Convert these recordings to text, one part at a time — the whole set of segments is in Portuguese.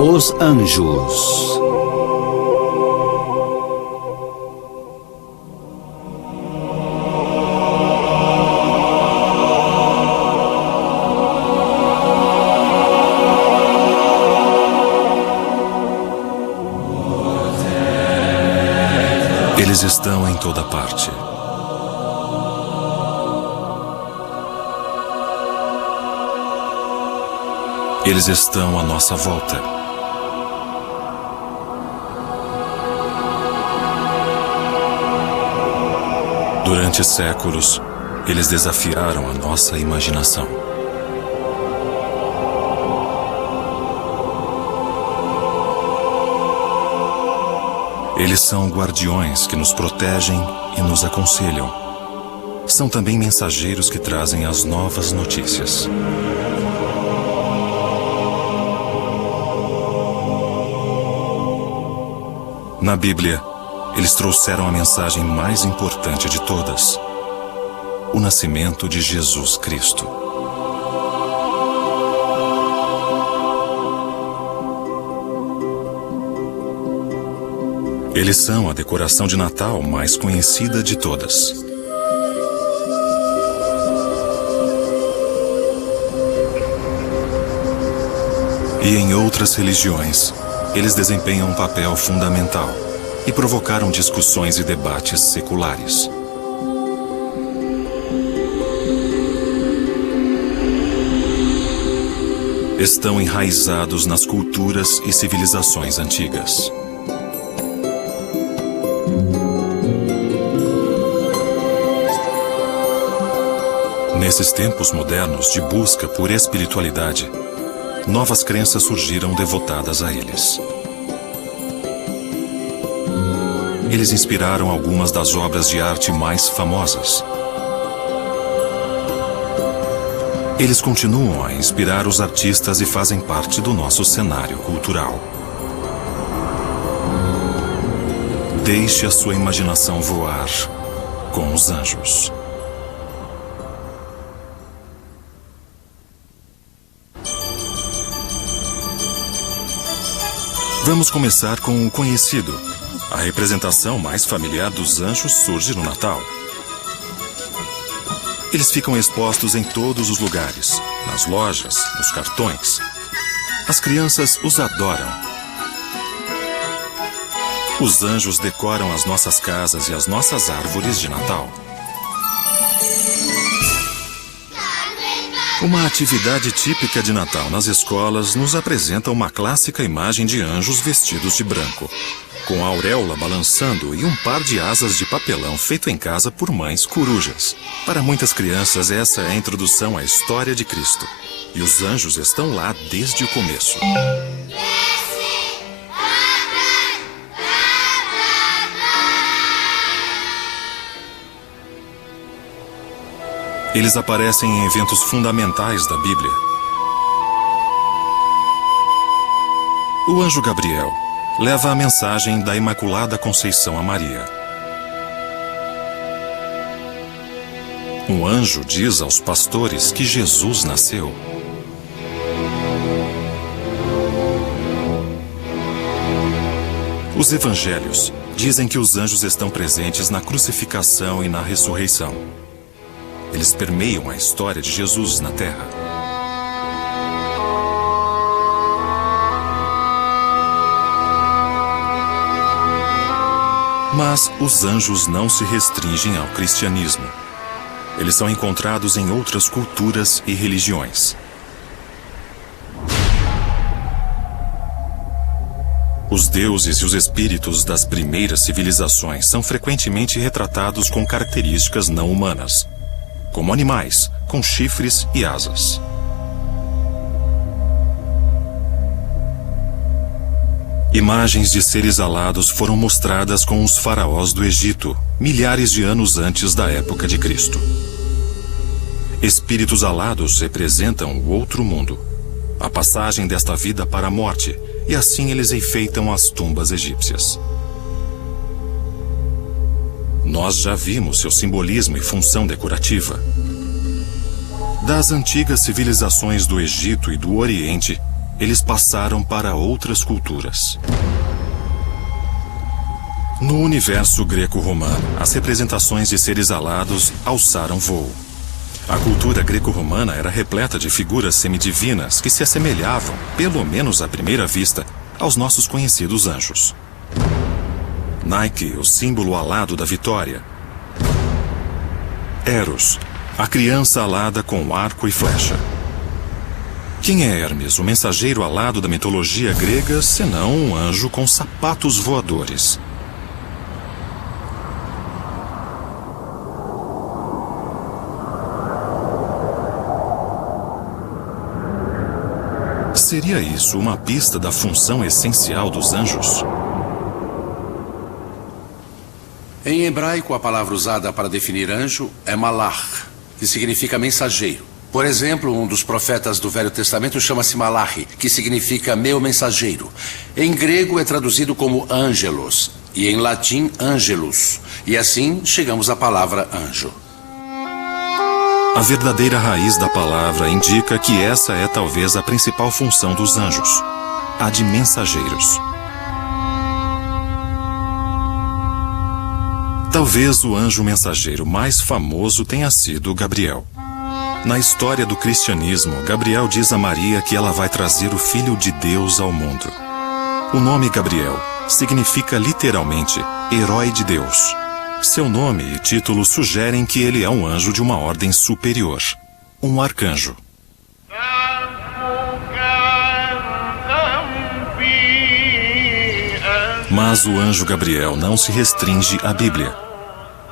Os anjos. Eles estão em toda parte. Eles estão à nossa volta. Durante séculos, eles desafiaram a nossa imaginação. Eles são guardiões que nos protegem e nos aconselham. São também mensageiros que trazem as novas notícias. Na Bíblia, eles trouxeram a mensagem mais importante de todas: o nascimento de Jesus Cristo. Eles são a decoração de Natal mais conhecida de todas. E em outras religiões, eles desempenham um papel fundamental e provocaram discussões e debates seculares. Estão enraizados nas culturas e civilizações antigas. Nesses tempos modernos de busca por espiritualidade, novas crenças surgiram devotadas a eles. Eles inspiraram algumas das obras de arte mais famosas. Eles continuam a inspirar os artistas e fazem parte do nosso cenário cultural. Deixe a sua imaginação voar com os anjos. Vamos começar com o conhecido. A representação mais familiar dos anjos surge no Natal. Eles ficam expostos em todos os lugares, nas lojas, nos cartões. As crianças os adoram. Os anjos decoram as nossas casas e as nossas árvores de Natal. Uma atividade típica de Natal nas escolas nos apresenta uma clássica imagem de anjos vestidos de branco, com a auréola balançando e um par de asas de papelão feito em casa por mães corujas. Para muitas crianças, essa é a introdução à história de Cristo. E os anjos estão lá desde o começo. Eles aparecem em eventos fundamentais da Bíblia. O anjo Gabriel leva a mensagem da Imaculada Conceição a Maria. Um anjo diz aos pastores que Jesus nasceu. Os evangelhos dizem que os anjos estão presentes na crucificação e na ressurreição. Eles permeiam a história de Jesus na Terra. Mas os anjos não se restringem ao cristianismo. Eles são encontrados em outras culturas e religiões. Os deuses e os espíritos das primeiras civilizações são frequentemente retratados com características não humanas, como animais, com chifres e asas. Imagens de seres alados foram mostradas com os faraós do Egito, milhares de anos antes da época de Cristo. Espíritos alados representam o outro mundo, a passagem desta vida para a morte, e assim eles enfeitam as tumbas egípcias. Nós já vimos seu simbolismo e função decorativa. Das antigas civilizações do Egito e do Oriente, eles passaram para outras culturas. No universo greco-romano, as representações de seres alados alçaram voo. A cultura greco-romana era repleta de figuras semidivinas que se assemelhavam, pelo menos à primeira vista, aos nossos conhecidos anjos. Nike, o símbolo alado da vitória. Eros, a criança alada com arco e flecha. Quem é Hermes, o mensageiro alado da mitologia grega, senão um anjo com sapatos voadores? Seria isso uma pista da função essencial dos anjos? Em hebraico, a palavra usada para definir anjo é malach, que significa mensageiro. Por exemplo, um dos profetas do Velho Testamento chama-se Malachi, que significa meu mensageiro. Em grego é traduzido como angelos, e em latim angelus. E assim chegamos à palavra anjo. A verdadeira raiz da palavra indica que essa é talvez a principal função dos anjos, a de mensageiros. Talvez o anjo mensageiro mais famoso tenha sido Gabriel. Na história do cristianismo, Gabriel diz a Maria que ela vai trazer o Filho de Deus ao mundo. O nome Gabriel significa literalmente herói de Deus. Seu nome e título sugerem que ele é um anjo de uma ordem superior, um arcanjo. Mas o anjo Gabriel não se restringe à Bíblia.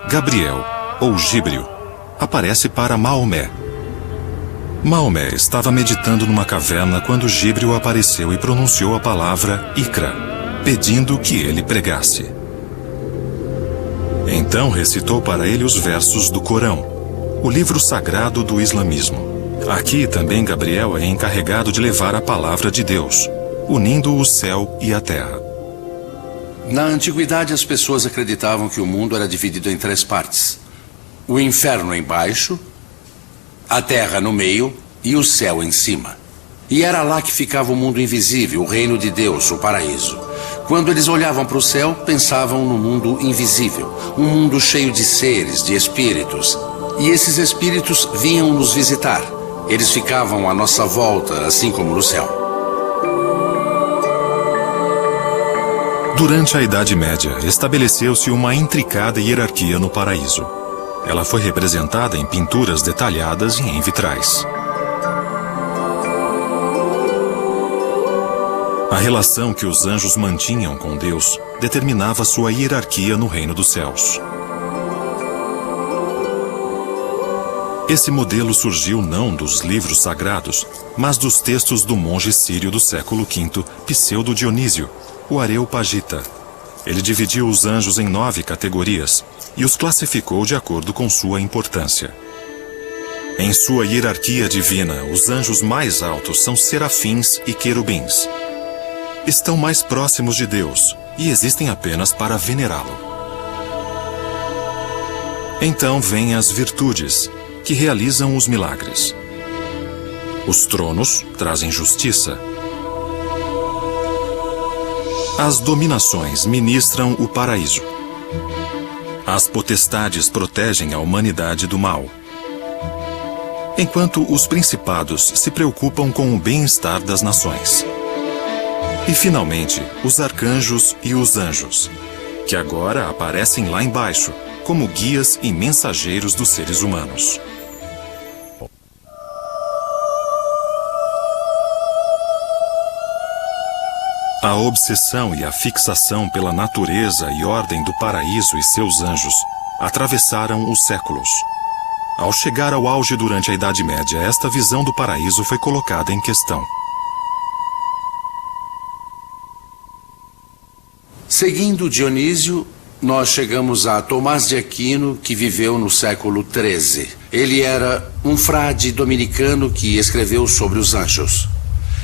Gabriel, ou Gíbrio, aparece para Maomé. Maomé estava meditando numa caverna quando Gíbrio apareceu e pronunciou a palavra Iqra, pedindo que ele pregasse. Então recitou para ele os versos do Corão, o livro sagrado do islamismo. Aqui também Gabriel é encarregado de levar a palavra de Deus, unindo o céu e a terra. Na antiguidade, as pessoas acreditavam que o mundo era dividido em 3 partes. O inferno embaixo, a terra no meio e o céu em cima. E era lá que ficava o mundo invisível, o reino de Deus, o paraíso. Quando eles olhavam para o céu, pensavam no mundo invisível, um mundo cheio de seres, de espíritos. E esses espíritos vinham nos visitar. Eles ficavam à nossa volta, assim como no céu. Durante a Idade Média, estabeleceu-se uma intricada hierarquia no paraíso. Ela foi representada em pinturas detalhadas e em vitrais. A relação que os anjos mantinham com Deus determinava sua hierarquia no reino dos céus. Esse modelo surgiu não dos livros sagrados, mas dos textos do monge sírio do século V, Pseudo Dionísio, o Areopagita. Ele dividiu os anjos em 9 categorias e os classificou de acordo com sua importância. Em sua hierarquia divina, os anjos mais altos são serafins e querubins. Estão mais próximos de Deus e existem apenas para venerá-lo. Então vêm as virtudes, que realizam os milagres. Os tronos trazem justiça. As dominações ministram o paraíso. As potestades protegem a humanidade do mal. Enquanto os principados se preocupam com o bem-estar das nações. E, finalmente, os arcanjos e os anjos, que agora aparecem lá embaixo, como guias e mensageiros dos seres humanos. A obsessão e a fixação pela natureza e ordem do paraíso e seus anjos atravessaram os séculos. Ao chegar ao auge durante a Idade Média, esta visão do paraíso foi colocada em questão. Seguindo Dionísio, nós chegamos a Tomás de Aquino, que viveu no século XIII. Ele era um frade dominicano que escreveu sobre os anjos.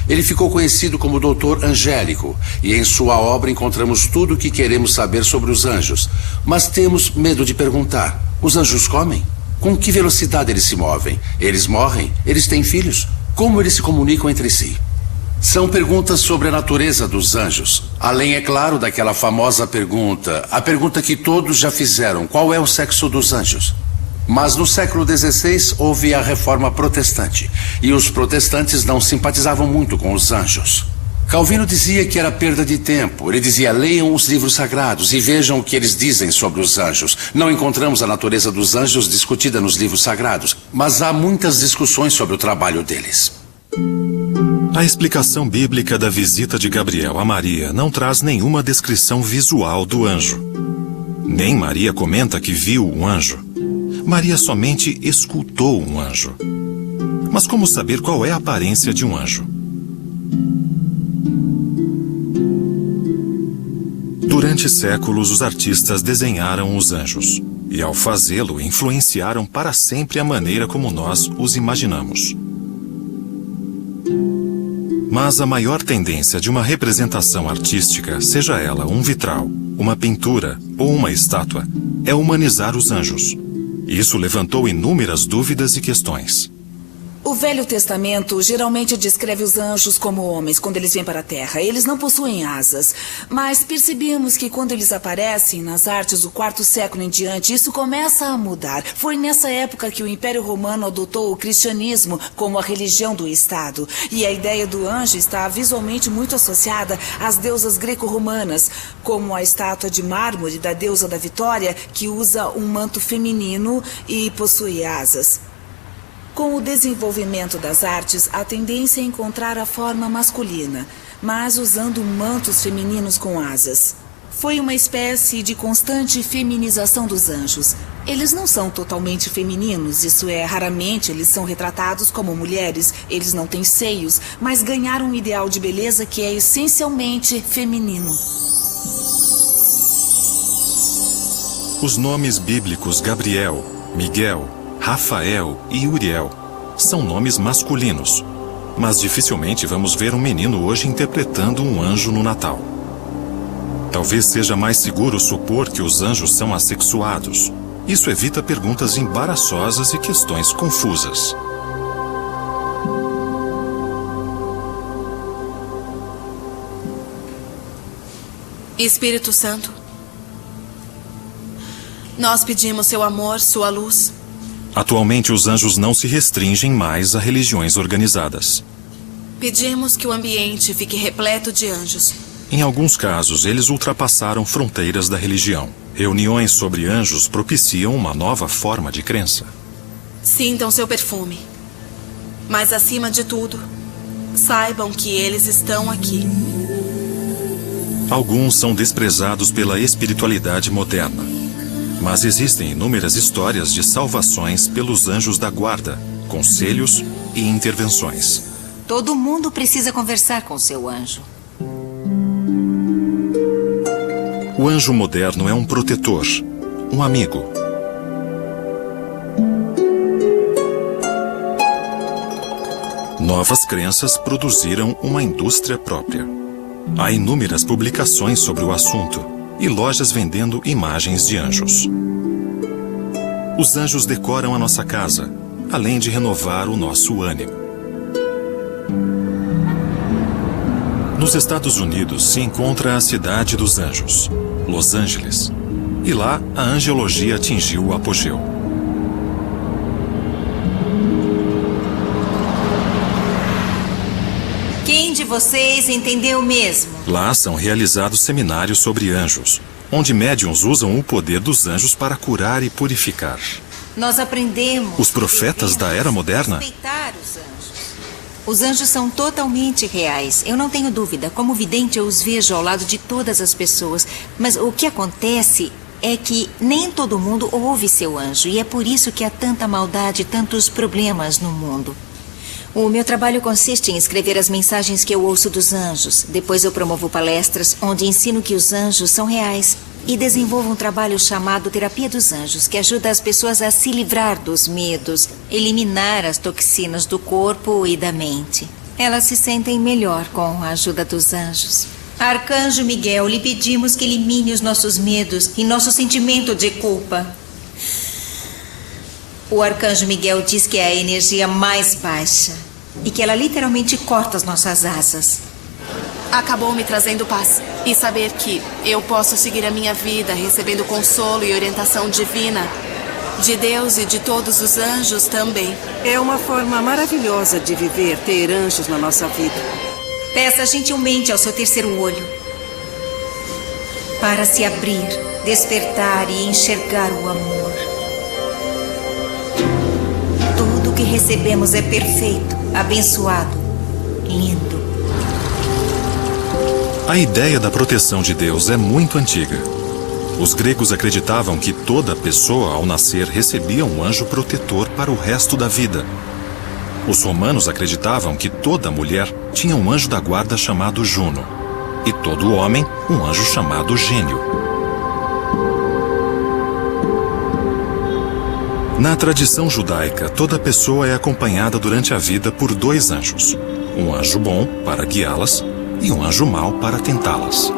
Ele ficou conhecido como Doutor Angélico, e em sua obra encontramos tudo o que queremos saber sobre os anjos. Mas temos medo de perguntar: os anjos comem? Com que velocidade eles se movem? Eles morrem? Eles têm filhos? Como eles se comunicam entre si? São perguntas sobre a natureza dos anjos. Além, é claro, daquela famosa pergunta, a pergunta que todos já fizeram: qual é o sexo dos anjos? Mas no século XVI houve a reforma protestante, e os protestantes não simpatizavam muito com os anjos. Calvino dizia que era perda de tempo. Ele dizia: leiam os livros sagrados e vejam o que eles dizem sobre os anjos. Não encontramos a natureza dos anjos discutida nos livros sagrados, mas há muitas discussões sobre o trabalho deles. A explicação bíblica da visita de Gabriel a Maria não traz nenhuma descrição visual do anjo. Nem Maria comenta que viu um anjo. Maria somente escutou um anjo. Mas como saber qual é a aparência de um anjo? Durante séculos, os artistas desenharam os anjos. E ao fazê-lo, influenciaram para sempre a maneira como nós os imaginamos. Mas a maior tendência de uma representação artística, seja ela um vitral, uma pintura ou uma estátua, é humanizar os anjos. Isso levantou inúmeras dúvidas e questões. O Velho Testamento geralmente descreve os anjos como homens quando eles vêm para a Terra. Eles não possuem asas. Mas percebemos que quando eles aparecem nas artes do quarto século em diante, isso começa a mudar. Foi nessa época que o Império Romano adotou o cristianismo como a religião do Estado. E a ideia do anjo está visualmente muito associada às deusas greco-romanas, como a estátua de mármore da deusa da Vitória, que usa um manto feminino e possui asas. Com o desenvolvimento das artes, a tendência é encontrar a forma masculina, mas usando mantos femininos com asas. Foi uma espécie de constante feminização dos anjos. Eles não são totalmente femininos, isso é, raramente eles são retratados como mulheres. Eles não têm seios, mas ganharam um ideal de beleza que é essencialmente feminino. Os nomes bíblicos Gabriel, Miguel, Rafael e Uriel são nomes masculinos, mas dificilmente vamos ver um menino hoje interpretando um anjo no Natal. Talvez seja mais seguro supor que os anjos são assexuados. Isso evita perguntas embaraçosas e questões confusas. Espírito Santo, nós pedimos seu amor, sua luz. Atualmente, os anjos não se restringem mais a religiões organizadas. Pedimos que o ambiente fique repleto de anjos. Em alguns casos, eles ultrapassaram fronteiras da religião. Reuniões sobre anjos propiciam uma nova forma de crença. Sintam seu perfume. Mas, acima de tudo, saibam que eles estão aqui. Alguns são desprezados pela espiritualidade moderna. Mas existem inúmeras histórias de salvações pelos anjos da guarda, conselhos e intervenções. Todo mundo precisa conversar com seu anjo. O anjo moderno é um protetor, um amigo. Novas crenças produziram uma indústria própria. Há inúmeras publicações sobre o assunto e lojas vendendo imagens de anjos. Os anjos decoram a nossa casa, além de renovar o nosso ânimo. Nos Estados Unidos se encontra a Cidade dos Anjos, Los Angeles, e lá a angelologia atingiu o apogeu. Quem de vocês entendeu mesmo? Lá são realizados seminários sobre anjos, onde médiuns usam o poder dos anjos para curar e purificar. Nós aprendemos... Os profetas da era moderna? Respeitar os anjos. Os anjos são totalmente reais. Eu não tenho dúvida. Como vidente, eu os vejo ao lado de todas as pessoas. Mas o que acontece é que nem todo mundo ouve seu anjo. E é por isso que há tanta maldade e tantos problemas no mundo. O meu trabalho consiste em escrever as mensagens que eu ouço dos anjos. Depois eu promovo palestras onde ensino que os anjos são reais. E desenvolvo um trabalho chamado Terapia dos Anjos, que ajuda as pessoas a se livrar dos medos, eliminar as toxinas do corpo e da mente. Elas se sentem melhor com a ajuda dos anjos. Arcanjo Miguel, lhe pedimos que elimine os nossos medos e nosso sentimento de culpa. O Arcanjo Miguel diz que é a energia mais baixa. e que ela literalmente corta as nossas asas. Acabou me trazendo paz. E saber que eu posso seguir a minha vida recebendo consolo e orientação divina de Deus e de todos os anjos também. É uma forma maravilhosa de viver, ter anjos na nossa vida. Peça gentilmente ao seu terceiro olho para se abrir, despertar e enxergar o amor. Tudo que recebemos é perfeito, abençoado, lindo. A ideia da proteção de Deus é muito antiga. Os gregos acreditavam que toda pessoa, ao nascer, recebia um anjo protetor para o resto da vida. Os romanos acreditavam que toda mulher tinha um anjo da guarda chamado Juno, e todo homem, um anjo chamado Gênio. Na tradição judaica, toda pessoa é acompanhada durante a vida por 2 anjos. Um anjo bom, para guiá-las, e um anjo mau para tentá-las.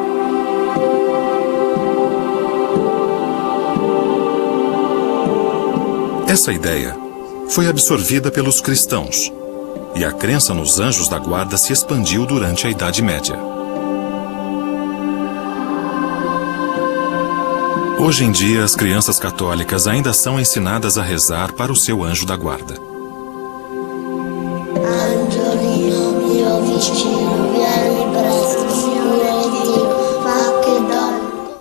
Essa ideia foi absorvida pelos cristãos, e a crença nos anjos da guarda se expandiu durante a Idade Média. Hoje em dia, as crianças católicas ainda são ensinadas a rezar para o seu anjo da guarda. Angiolino mio vicino, vieni presto, Signore Dio, fa che dormo.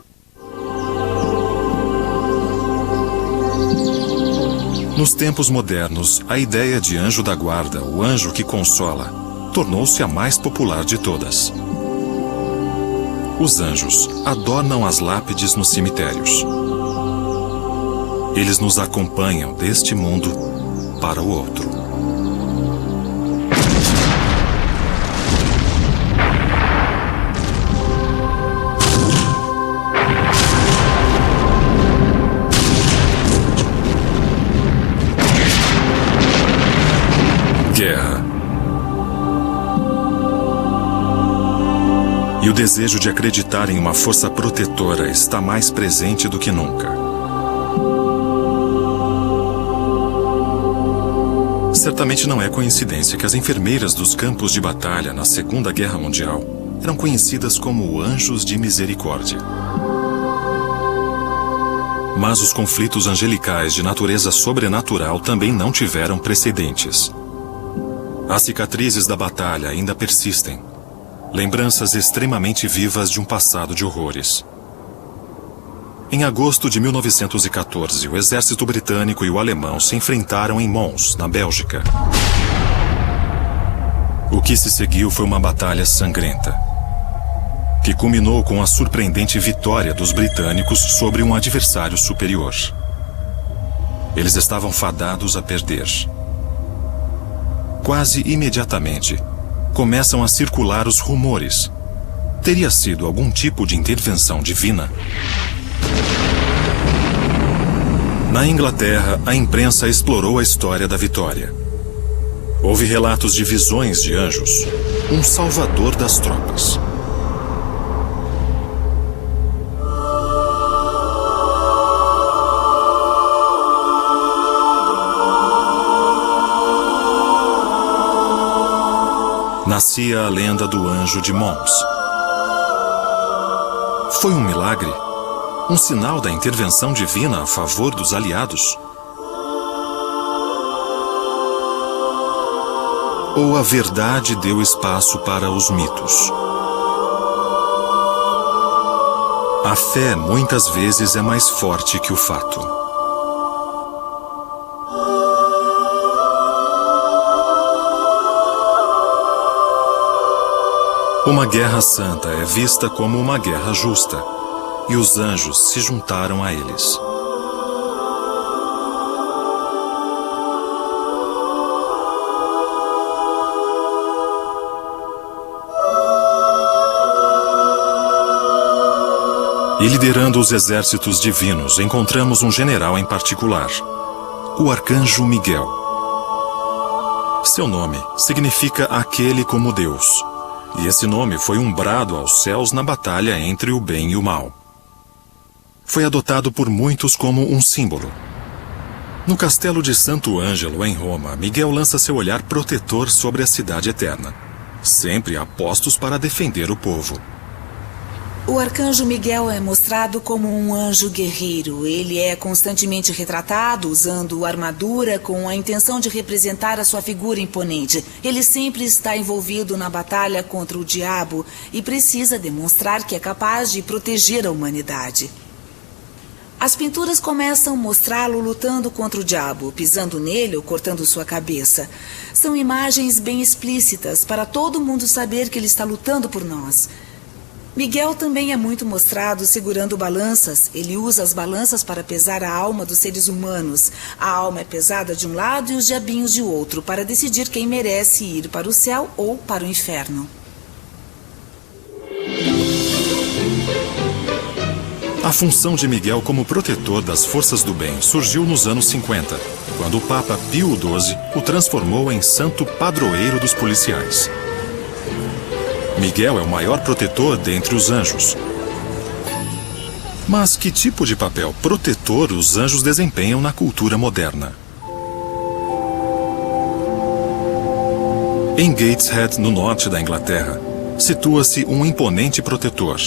Nos tempos modernos, a ideia de anjo da guarda, o anjo que consola, tornou-se a mais popular de todas. Os anjos adornam as lápides nos cemitérios. Eles nos acompanham deste mundo para o outro. Guerra. E o desejo de acreditar em uma força protetora está mais presente do que nunca. Certamente não é coincidência que as enfermeiras dos campos de batalha na Segunda Guerra Mundial eram conhecidas como anjos de misericórdia. Mas os conflitos angelicais de natureza sobrenatural também não tiveram precedentes. As cicatrizes da batalha ainda persistem. Lembranças extremamente vivas de um passado de horrores. Em agosto de 1914, o exército britânico e o alemão se enfrentaram em Mons, na Bélgica. O que se seguiu foi uma batalha sangrenta, que culminou com a surpreendente vitória dos britânicos sobre um adversário superior. Eles estavam fadados a perder. Quase imediatamente, começam a circular os rumores. Teria sido algum tipo de intervenção divina? Na Inglaterra, a imprensa explorou a história da vitória. Houve relatos de visões de anjos, um salvador das tropas. Nascia a lenda do anjo de Mons. Foi um milagre? Um sinal da intervenção divina a favor dos aliados? Ou a verdade deu espaço para os mitos? A fé muitas vezes é mais forte que o fato. Uma guerra santa é vista como uma guerra justa, e os anjos se juntaram a eles. E liderando os exércitos divinos, encontramos um general em particular, o arcanjo Miguel. Seu nome significa aquele como Deus. E esse nome foi um brado aos céus na batalha entre o bem e o mal. Foi adotado por muitos como um símbolo. No castelo de Santo Ângelo, em Roma, Miguel lança seu olhar protetor sobre a cidade eterna, sempre a postos para defender o povo. O arcanjo Miguel é mostrado como um anjo guerreiro. Ele é constantemente retratado usando armadura com a intenção de representar a sua figura imponente. Ele sempre está envolvido na batalha contra o diabo e precisa demonstrar que é capaz de proteger a humanidade. As pinturas começam a mostrá-lo lutando contra o diabo, pisando nele ou cortando sua cabeça. São imagens bem explícitas para todo mundo saber que ele está lutando por nós. Miguel também é muito mostrado segurando balanças. Ele usa as balanças para pesar a alma dos seres humanos. A alma é pesada de um lado e os diabinhos de outro, para decidir quem merece ir para o céu ou para o inferno. A função de Miguel como protetor das forças do bem surgiu nos anos 50, quando o Papa Pio XII o transformou em santo padroeiro dos policiais. Miguel é o maior protetor dentre os anjos. Mas que tipo de papel protetor os anjos desempenham na cultura moderna? Em Gateshead, no norte da Inglaterra, situa-se um imponente protetor.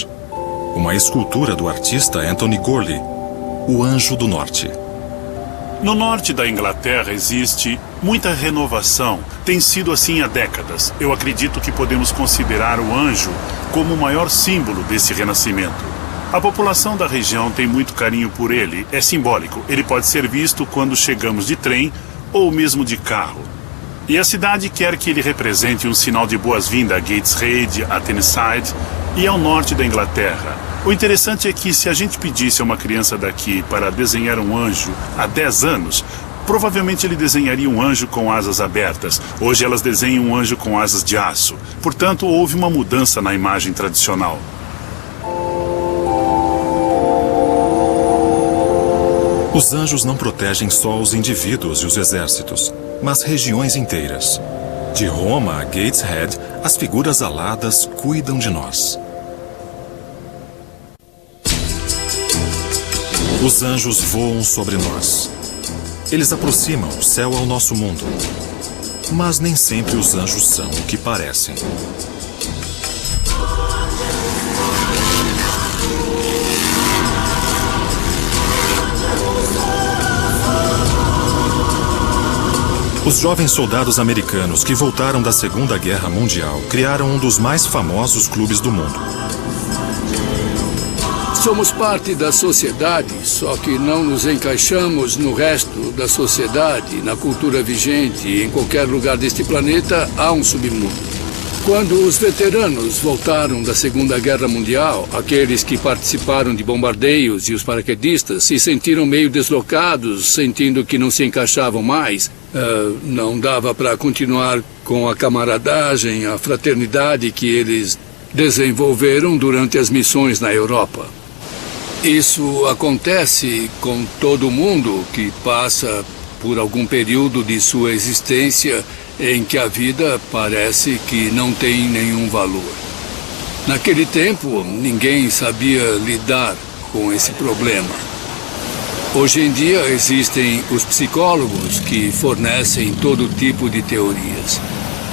Uma escultura do artista Anthony Gorley, o Anjo do Norte. No norte da Inglaterra existe muita renovação. Tem sido assim há décadas. Eu acredito que podemos considerar o anjo como o maior símbolo desse renascimento. A população da região tem muito carinho por ele. É simbólico. Ele pode ser visto quando chegamos de trem ou mesmo de carro. E a cidade quer que ele represente um sinal de boas-vindas a Gateshead, a Tyneside e ao norte da Inglaterra. O interessante é que se a gente pedisse a uma criança daqui para desenhar um anjo há 10 anos, provavelmente ele desenharia um anjo com asas abertas. Hoje elas desenham um anjo com asas de aço. Portanto, houve uma mudança na imagem tradicional. Os anjos não protegem só os indivíduos e os exércitos, mas regiões inteiras. De Roma a Gateshead, as figuras aladas cuidam de nós. Os anjos voam sobre nós. Eles aproximam o céu ao nosso mundo. Mas nem sempre os anjos são o que parecem. Os jovens soldados americanos que voltaram da Segunda Guerra Mundial criaram um dos mais famosos clubes do mundo. Somos parte da sociedade, só que não nos encaixamos no resto da sociedade, na cultura vigente. Em qualquer lugar deste planeta há um submundo. Quando os veteranos voltaram da Segunda Guerra Mundial, aqueles que participaram de bombardeios e os paraquedistas se sentiram meio deslocados, sentindo que não se encaixavam mais. Não dava para continuar com a camaradagem, a fraternidade que eles desenvolveram durante as missões na Europa. Isso acontece com todo mundo que passa por algum período de sua existência em que a vida parece que não tem nenhum valor. Naquele tempo, ninguém sabia lidar com esse problema. Hoje em dia, existem os psicólogos que fornecem todo tipo de teorias.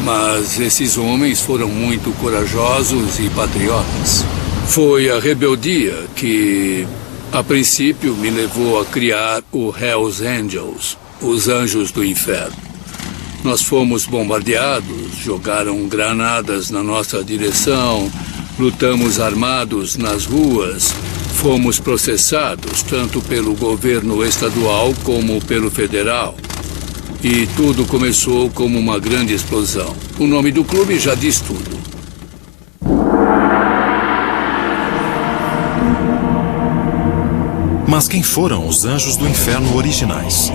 Mas esses homens foram muito corajosos e patriotas. Foi a rebeldia que, a princípio, me levou a criar o Hells Angels, os Anjos do Inferno. Nós fomos bombardeados, jogaram granadas na nossa direção, lutamos armados nas ruas, fomos processados tanto pelo governo estadual como pelo federal. E tudo começou como uma grande explosão. O nome do clube já diz tudo. Mas quem foram os anjos do inferno originais?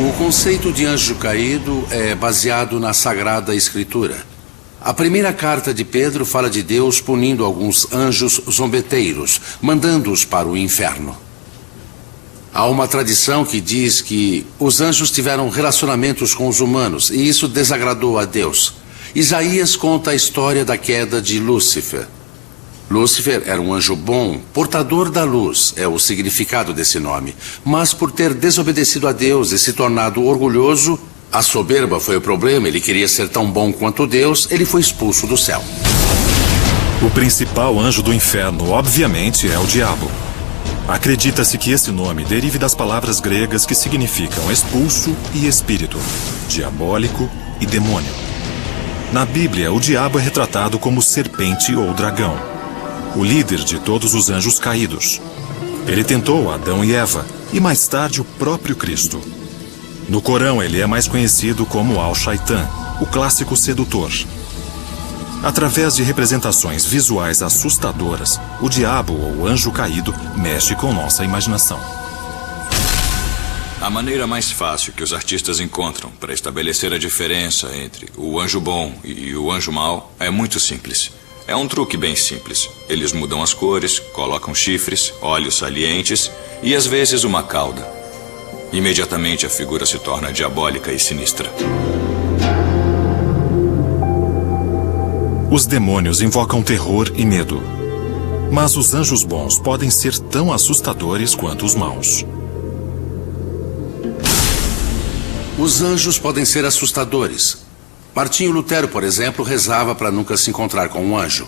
O conceito de anjo caído é baseado na Sagrada Escritura. A primeira carta de Pedro fala de Deus punindo alguns anjos zombeteiros, mandando-os para o inferno. Há uma tradição que diz que os anjos tiveram relacionamentos com os humanos e isso desagradou a Deus. Isaías conta a história da queda de Lúcifer. Lúcifer era um anjo bom, portador da luz, é o significado desse nome. Mas por ter desobedecido a Deus e se tornado orgulhoso, a soberba foi o problema, ele queria ser tão bom quanto Deus, ele foi expulso do céu. O principal anjo do inferno, obviamente, é o diabo. Acredita-se que esse nome derive das palavras gregas que significam expulso e espírito, diabólico e demônio. Na Bíblia, o diabo é retratado como serpente ou dragão, o líder de todos os anjos caídos. Ele tentou Adão e Eva, e mais tarde o próprio Cristo. No Corão, ele é mais conhecido como Al-Shaitan, o clássico sedutor. Através de representações visuais assustadoras, o diabo ou anjo caído mexe com nossa imaginação. A maneira mais fácil que os artistas encontram para estabelecer a diferença entre o anjo bom e o anjo mau é muito simples. É um truque bem simples. Eles mudam as cores, colocam chifres, olhos salientes e às vezes uma cauda. Imediatamente a figura se torna diabólica e sinistra. Os demônios invocam terror e medo. Mas os anjos bons podem ser tão assustadores quanto os maus. Os anjos podem ser assustadores. Martinho Lutero, por exemplo, rezava para nunca se encontrar com um anjo.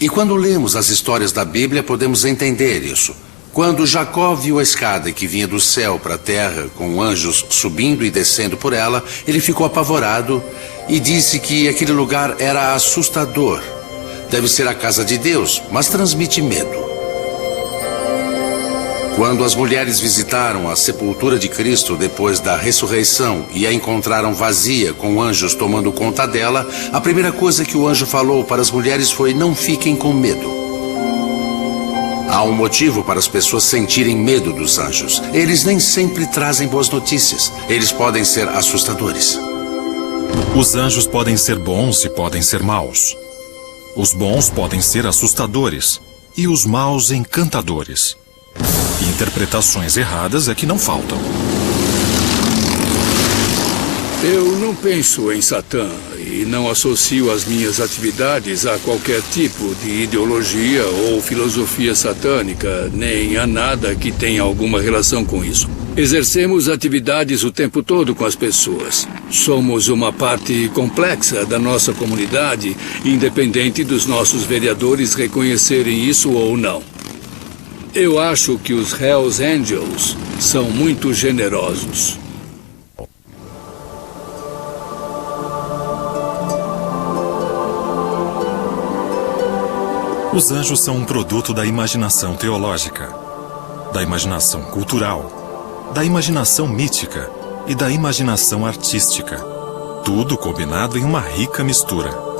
E quando lemos as histórias da Bíblia, podemos entender isso. Quando Jacó viu a escada que vinha do céu para a terra, com anjos subindo e descendo por ela, ele ficou apavorado e disse que aquele lugar era assustador. Deve ser a casa de Deus, mas transmite medo. Quando as mulheres visitaram a sepultura de Cristo depois da ressurreição e a encontraram vazia, com anjos tomando conta dela, a primeira coisa que o anjo falou para as mulheres foi: não fiquem com medo. Há um motivo para as pessoas sentirem medo dos anjos. Eles nem sempre trazem boas notícias. Eles podem ser assustadores. Os anjos podem ser bons e podem ser maus. Os bons podem ser assustadores e os maus encantadores. Interpretações erradas é que não faltam. Eu não penso em Satã e não associo as minhas atividades a qualquer tipo de ideologia ou filosofia satânica, nem a nada que tenha alguma relação com isso. Exercemos atividades o tempo todo com as pessoas. Somos uma parte complexa da nossa comunidade, independente dos nossos vereadores reconhecerem isso ou não. Eu acho que os Hells Angels são muito generosos. Os anjos são um produto da imaginação teológica, da imaginação cultural, da imaginação mítica e da imaginação artística. Tudo combinado em uma rica mistura.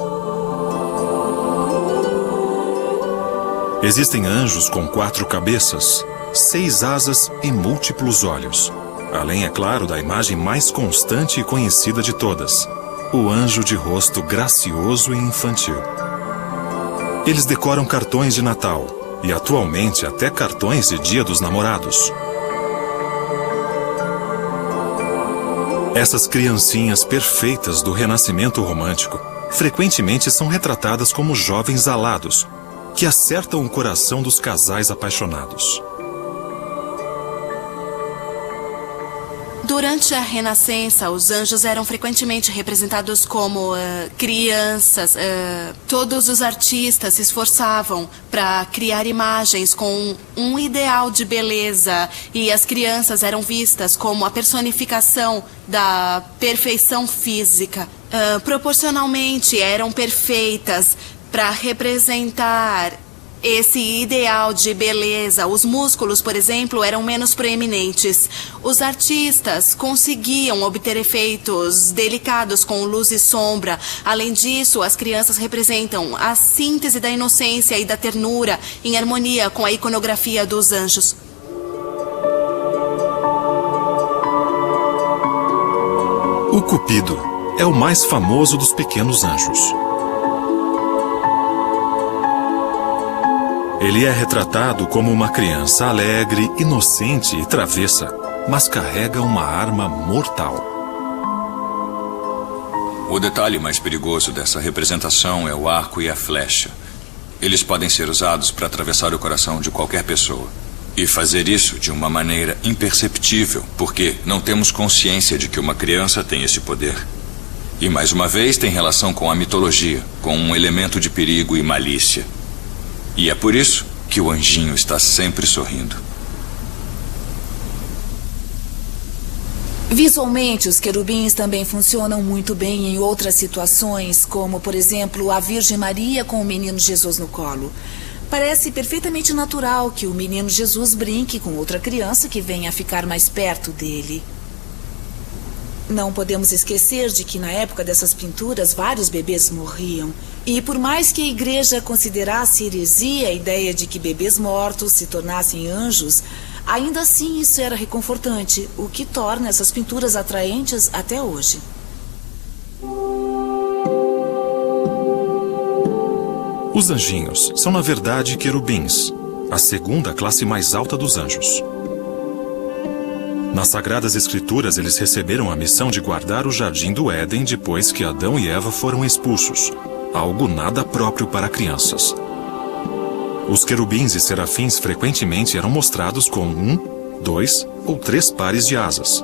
Existem anjos com 4 cabeças, 6 asas e múltiplos olhos. Além, é claro, da imagem mais constante e conhecida de todas, o anjo de rosto gracioso e infantil. Eles decoram cartões de Natal e, atualmente, até cartões de Dia dos Namorados. Essas criancinhas perfeitas do renascimento romântico frequentemente são retratadas como jovens alados, que acertam o coração dos casais apaixonados. Durante a Renascença, os anjos eram frequentemente representados como crianças. Todos os artistas se esforçavam para criar imagens com um ideal de beleza, e as crianças eram vistas como a personificação da perfeição física. Proporcionalmente, eram perfeitas para representar esse ideal de beleza. Os músculos, por exemplo, eram menos proeminentes. Os artistas conseguiam obter efeitos delicados com luz e sombra. Além disso, as crianças representam a síntese da inocência e da ternura em harmonia com a iconografia dos anjos. O Cupido é o mais famoso dos pequenos anjos. Ele é retratado como uma criança alegre, inocente e travessa, mas carrega uma arma mortal. O detalhe mais perigoso dessa representação é o arco e a flecha. Eles podem ser usados para atravessar o coração de qualquer pessoa. E fazer isso de uma maneira imperceptível, porque não temos consciência de que uma criança tem esse poder. E mais uma vez tem relação com a mitologia, com um elemento de perigo e malícia. E é por isso que o anjinho está sempre sorrindo. Visualmente, os querubins também funcionam muito bem em outras situações, como, por exemplo, a Virgem Maria com o menino Jesus no colo. Parece perfeitamente natural que o menino Jesus brinque com outra criança que venha a ficar mais perto dele. Não podemos esquecer de que na época dessas pinturas vários bebês morriam. E por mais que a igreja considerasse heresia a ideia de que bebês mortos se tornassem anjos, ainda assim isso era reconfortante, o que torna essas pinturas atraentes até hoje. Os anjinhos são, na verdade, querubins, a segunda classe mais alta dos anjos. Nas Sagradas Escrituras, eles receberam a missão de guardar o jardim do Éden depois que Adão e Eva foram expulsos, algo nada próprio para crianças. Os querubins e serafins frequentemente eram mostrados com 1, 2 ou 3 pares de asas.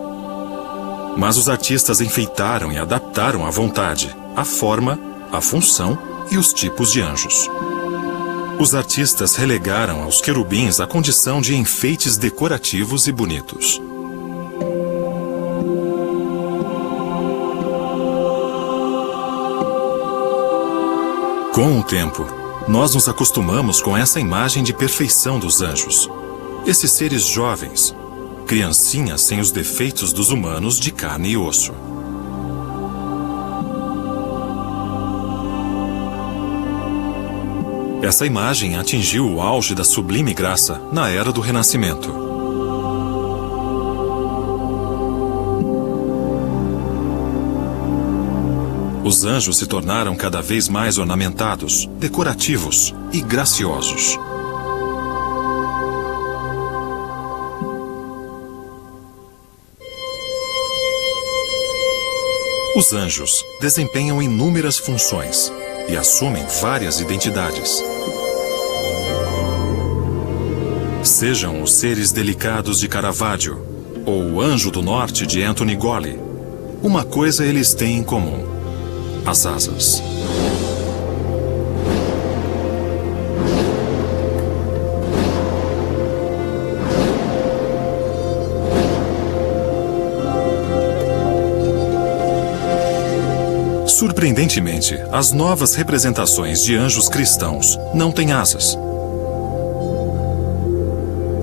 Mas os artistas enfeitaram e adaptaram à vontade a forma, a função e os tipos de anjos. Os artistas relegaram aos querubins a condição de enfeites decorativos e bonitos. Com o tempo, nós nos acostumamos com essa imagem de perfeição dos anjos. Esses seres jovens, criancinhas sem os defeitos dos humanos de carne e osso. Essa imagem atingiu o auge da sublime graça na era do Renascimento. Os anjos se tornaram cada vez mais ornamentados, decorativos e graciosos. Os anjos desempenham inúmeras funções e assumem várias identidades. Sejam os seres delicados de Caravaggio ou o Anjo do Norte de Anthony Golly, uma coisa eles têm em comum: as asas. Surpreendentemente, as novas representações de anjos cristãos não têm asas.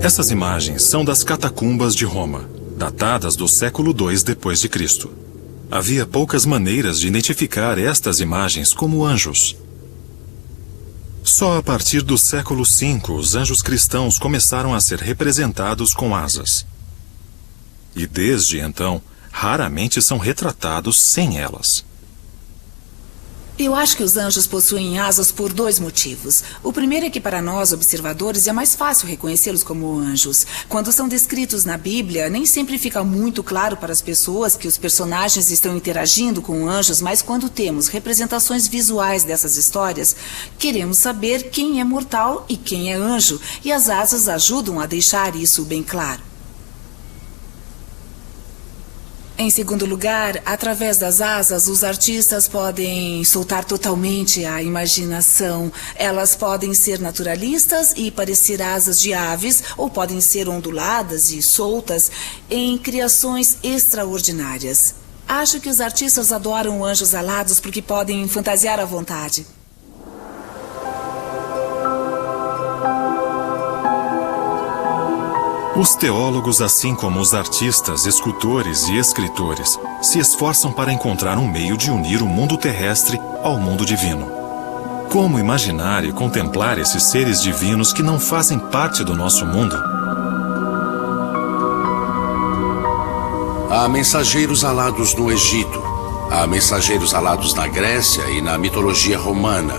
Essas imagens são das catacumbas de Roma, datadas do século II depois de Cristo. Havia poucas maneiras de identificar estas imagens como anjos. Só a partir do século V, os anjos cristãos começaram a ser representados com asas. E desde então, raramente são retratados sem elas. Eu acho que os anjos possuem asas por 2 motivos. O primeiro é que para nós, observadores, é mais fácil reconhecê-los como anjos. Quando são descritos na Bíblia, nem sempre fica muito claro para as pessoas que os personagens estão interagindo com anjos, mas quando temos representações visuais dessas histórias, queremos saber quem é mortal e quem é anjo, e as asas ajudam a deixar isso bem claro. Em segundo lugar, através das asas, os artistas podem soltar totalmente a imaginação. Elas podem ser naturalistas e parecer asas de aves, ou podem ser onduladas e soltas em criações extraordinárias. Acho que os artistas adoram anjos alados porque podem fantasiar à vontade. Os teólogos, assim como os artistas, escultores e escritores, se esforçam para encontrar um meio de unir o mundo terrestre ao mundo divino. Como imaginar e contemplar esses seres divinos que não fazem parte do nosso mundo? Há mensageiros alados no Egito. Há mensageiros alados na Grécia e na mitologia romana.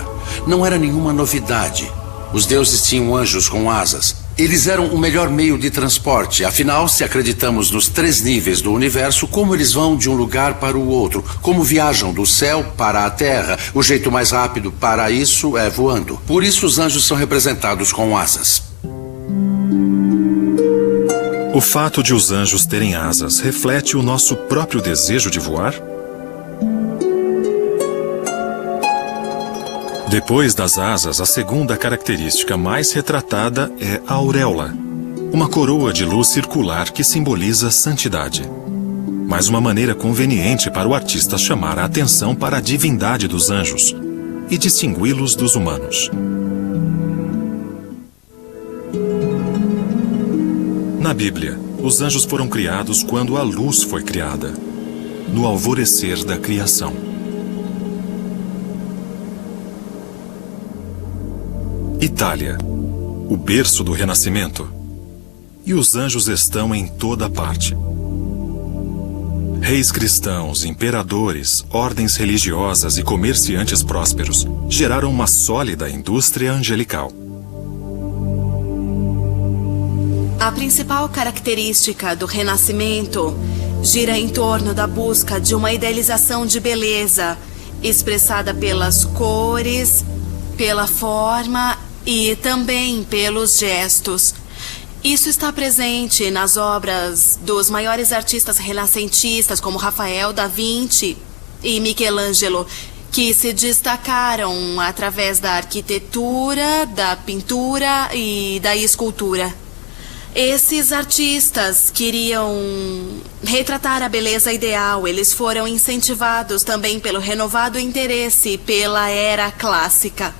Não era nenhuma novidade. Os deuses tinham anjos com asas. Eles eram o melhor meio de transporte. Afinal, se acreditamos nos 3 níveis do universo, como eles vão de um lugar para o outro? Como viajam do céu para a terra? O jeito mais rápido para isso é voando. Por isso os anjos são representados com asas. O fato de os anjos terem asas reflete o nosso próprio desejo de voar? Depois das asas, a segunda característica mais retratada é a auréola, uma coroa de luz circular que simboliza santidade. Mas uma maneira conveniente para o artista chamar a atenção para a divindade dos anjos e distingui-los dos humanos. Na Bíblia, os anjos foram criados quando a luz foi criada, no alvorecer da criação. Itália, o berço do Renascimento. E os anjos estão em toda parte. Reis cristãos, imperadores, ordens religiosas e comerciantes prósperos geraram uma sólida indústria angelical. A principal característica do Renascimento gira em torno da busca de uma idealização de beleza, expressada pelas cores, pela forma e também pelos gestos. Isso está presente nas obras dos maiores artistas renascentistas, como Rafael, Da Vinci e Michelangelo, que se destacaram através da arquitetura, da pintura e da escultura. Esses artistas queriam retratar a beleza ideal. Eles foram incentivados também pelo renovado interesse pela era clássica.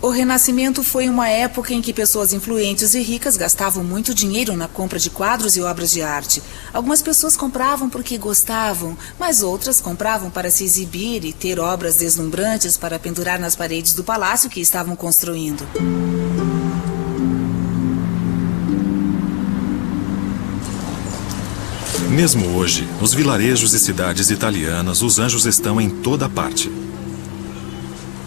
O Renascimento foi uma época em que pessoas influentes e ricas gastavam muito dinheiro na compra de quadros e obras de arte. Algumas pessoas compravam porque gostavam, mas outras compravam para se exibir e ter obras deslumbrantes para pendurar nas paredes do palácio que estavam construindo. Mesmo hoje, nos vilarejos e cidades italianas, os anjos estão em toda parte.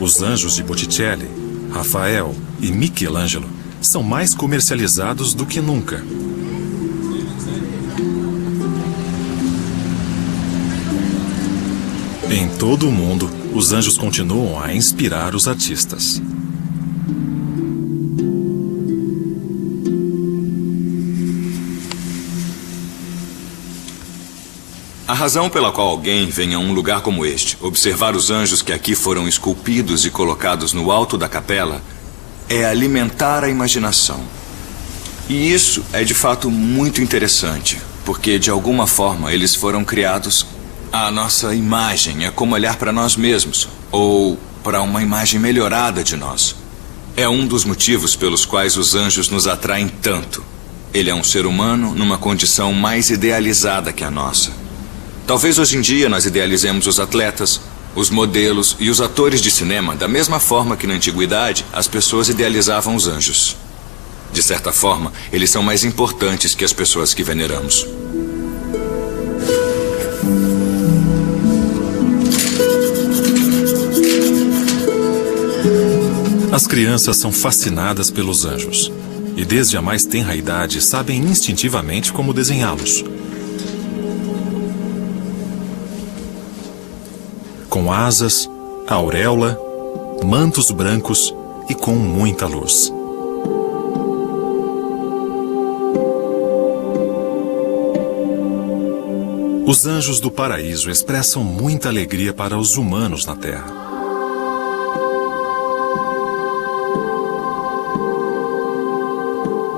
Os anjos de Botticelli, Rafael e Michelangelo são mais comercializados do que nunca. Em todo o mundo, os anjos continuam a inspirar os artistas. A razão pela qual alguém vem a um lugar como este, observar os anjos que aqui foram esculpidos e colocados no alto da capela, é alimentar a imaginação. E isso é de fato muito interessante, porque de alguma forma eles foram criados à nossa imagem. É como olhar para nós mesmos, ou para uma imagem melhorada de nós. É um dos motivos pelos quais os anjos nos atraem tanto. Ele é um ser humano numa condição mais idealizada que a nossa. Talvez hoje em dia nós idealizemos os atletas, os modelos e os atores de cinema da mesma forma que na antiguidade as pessoas idealizavam os anjos. De certa forma, eles são mais importantes que as pessoas que veneramos. As crianças são fascinadas pelos anjos e desde a mais tenra idade sabem instintivamente como desenhá-los. Com asas, auréola, mantos brancos e com muita luz. Os anjos do paraíso expressam muita alegria para os humanos na terra.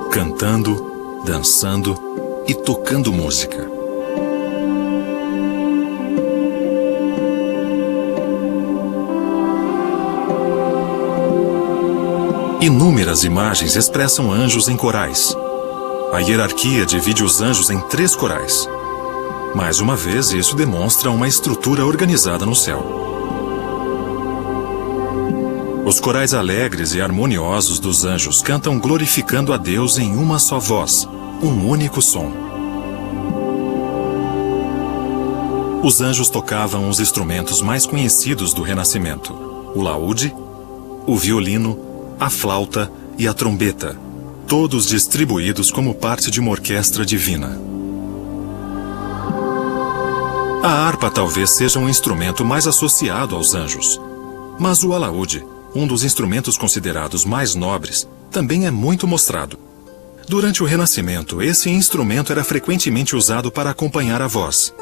Cantando, dançando e tocando música. Inúmeras imagens expressam anjos em corais. A hierarquia divide os anjos em 3 corais. Mais uma vez, isso demonstra uma estrutura organizada no céu. Os corais alegres e harmoniosos dos anjos cantam glorificando a Deus em uma só voz, um único som. Os anjos tocavam os instrumentos mais conhecidos do Renascimento: o laúde, o violino, a flauta e a trombeta, todos distribuídos como parte de uma orquestra divina. A harpa talvez seja um instrumento mais associado aos anjos, mas o alaúde, um dos instrumentos considerados mais nobres, também é muito mostrado. Durante o Renascimento, esse instrumento era frequentemente usado para acompanhar a voz.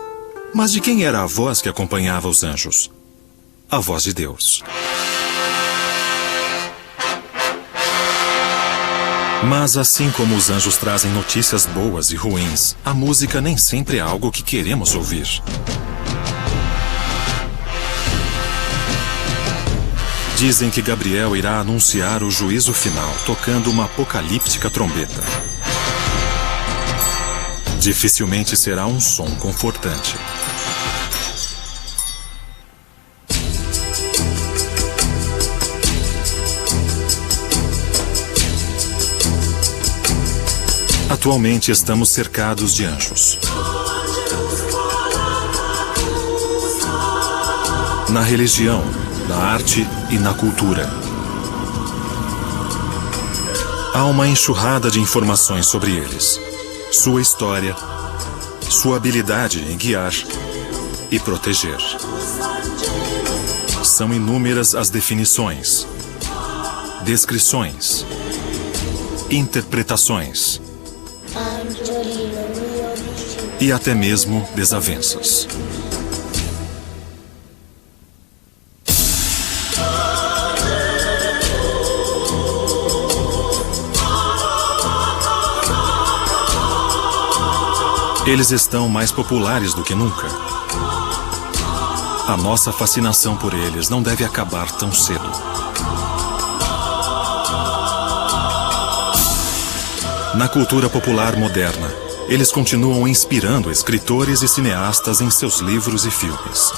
Mas de quem era a voz que acompanhava os anjos? A voz de Deus. Mas assim como os anjos trazem notícias boas e ruins, a música nem sempre é algo que queremos ouvir. Dizem que Gabriel irá anunciar o juízo final, tocando uma apocalíptica trombeta. Dificilmente será um som confortante. Atualmente estamos cercados de anjos. Na religião, na arte e na cultura. Há uma enxurrada de informações sobre eles. Sua história, sua habilidade em guiar e proteger. São inúmeras as definições, descrições, interpretações e até mesmo desavenças. Eles estão mais populares do que nunca. A nossa fascinação por eles não deve acabar tão cedo. Na cultura popular moderna, eles continuam inspirando escritores e cineastas em seus livros e filmes.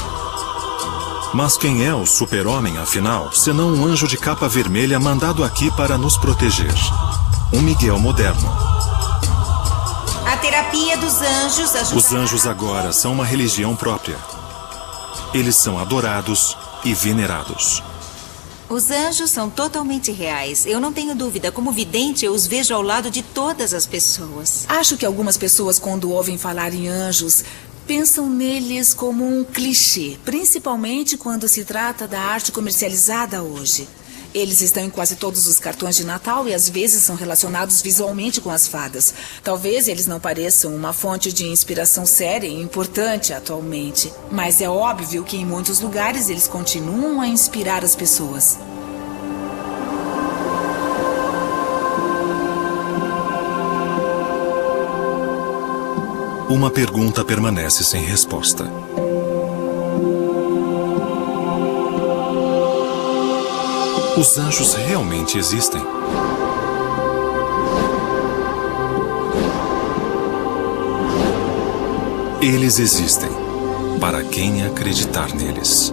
Mas quem é o super-homem, afinal, senão um anjo de capa vermelha mandado aqui para nos proteger? Um Miguel moderno. A terapia dos anjos ajudará... Os anjos agora são uma religião própria. Eles são adorados e venerados. Os anjos são totalmente reais. Eu não tenho dúvida. Como vidente, eu os vejo ao lado de todas as pessoas. Acho que algumas pessoas, quando ouvem falar em anjos, pensam neles como um clichê, principalmente quando se trata da arte comercializada hoje. Eles estão em quase todos os cartões de Natal e às vezes são relacionados visualmente com as fadas. Talvez eles não pareçam uma fonte de inspiração séria e importante atualmente, mas é óbvio que em muitos lugares eles continuam a inspirar as pessoas. Uma pergunta permanece sem resposta. Os anjos realmente existem? Eles existem, para quem acreditar neles.